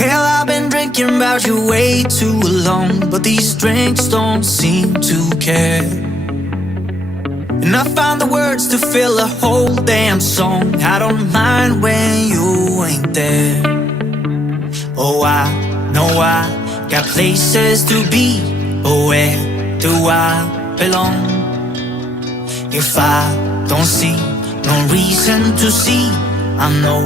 Hell, I've been drinking about you way too long, but these drinks don't seem to care. And I found the words to fill a whole damn song. I don't mind when you ain't there. Oh, I know I got places to be, but where do I belong? If I don't see no reason to see, I know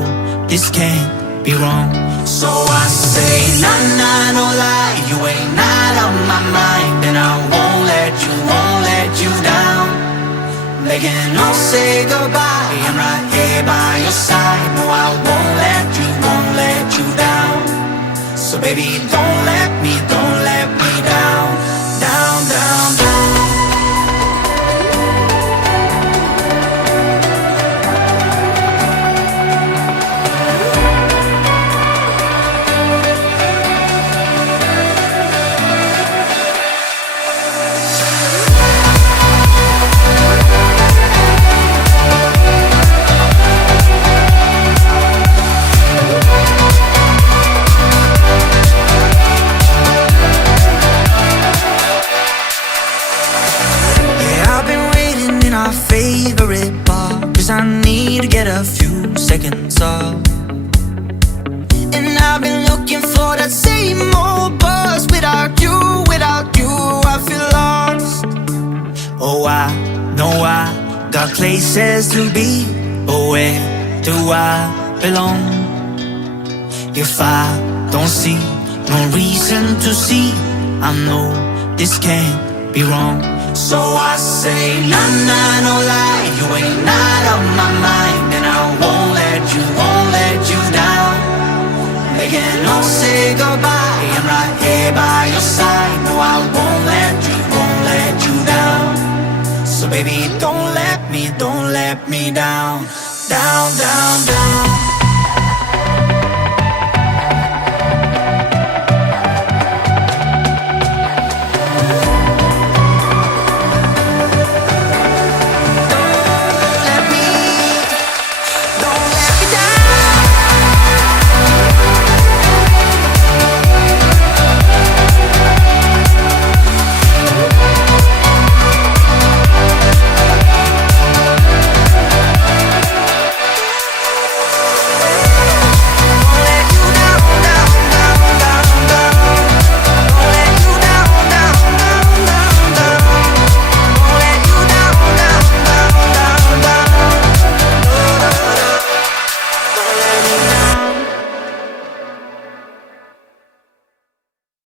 this can't be wrong. So I say, nah, nah, no lie, you ain't not on my mind, and I won't let you down. Begging, no, say goodbye, I'm right here by your side. No, I won't let you down. So baby, don't let me down, down, down, down. Favorite bar, cause I need to get a few seconds off. And I've been looking for that same old buzz. Without you, I feel lost. Oh, I know I got places to be, but where do I belong? If I don't see no reason to see, I know this can't be wrong. So I say, nah, nah, no lie, you ain't not on my mind, and I won't let you down. Begging, no, say goodbye, I'm right here by your side. No, I won't let you down. So baby, don't let me down, down, down, down.